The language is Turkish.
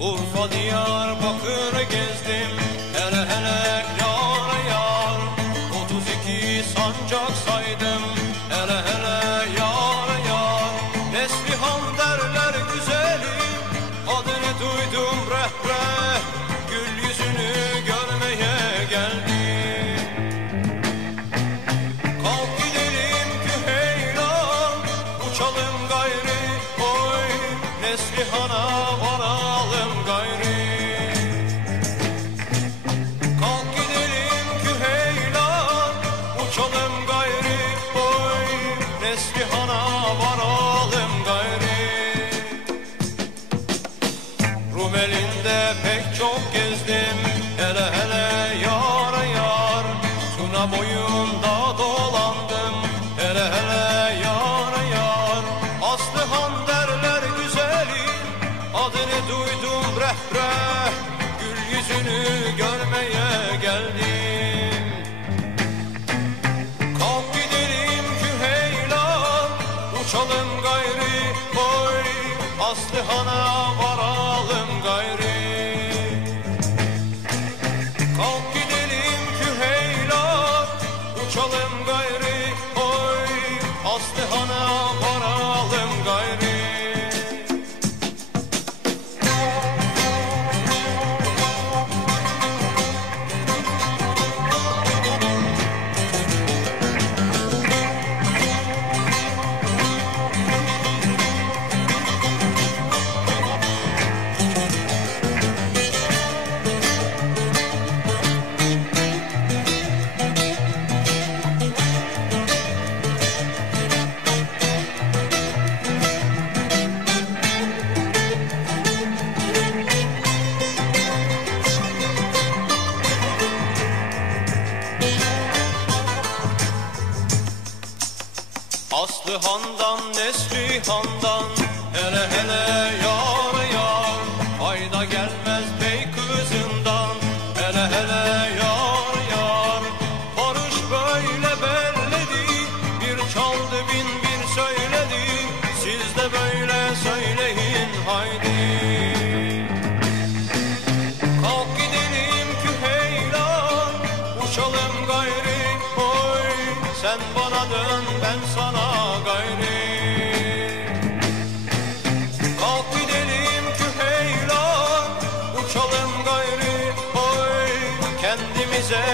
Urfa, Diyarbakır gezdim, hele hele yar yar. 32 sancak saydım, hele hele yar yar. Neslihan derler güzelim, adını duydum reh reh. Gül yüzünü görmeye geldim. Kalk gidelim Küheylan, uçalım gayri oy. Neslihan'a varalım gayri. Kalk gidelim Küheylan, uçalım gayri oy. Neslihan'a varalım gayri. Rumelinde pek çok gezdim, hele hele yar yar. Tuna boyunda dolandım, hele hele yar yar. Aslıhan derler güzelim, adını duydum reh reh. Gül yüzünü görmeye geldim. Kalk gidelim Küheylan, uçalım gayri oy. Aslıhan'a varalım gayri. Kalk gidelim Küheylan, uçalım gayri oy. Aslıhan'a varalım gayri. Aslıhan'dan, Neslihan'dan, hele hele yar yar. Fayda gelmez bey kızından, hele hele yar yar. Barış böyle belledi, bir çaldı bin bir söyledi. Siz de böyle söyleyin haydi. Kalk gidelim Küheylan, uçalım gayri oy. Sen bana dön, ben sana gayri. Kalk gidelim Küheylan, uçalım gayri oy. Kendimize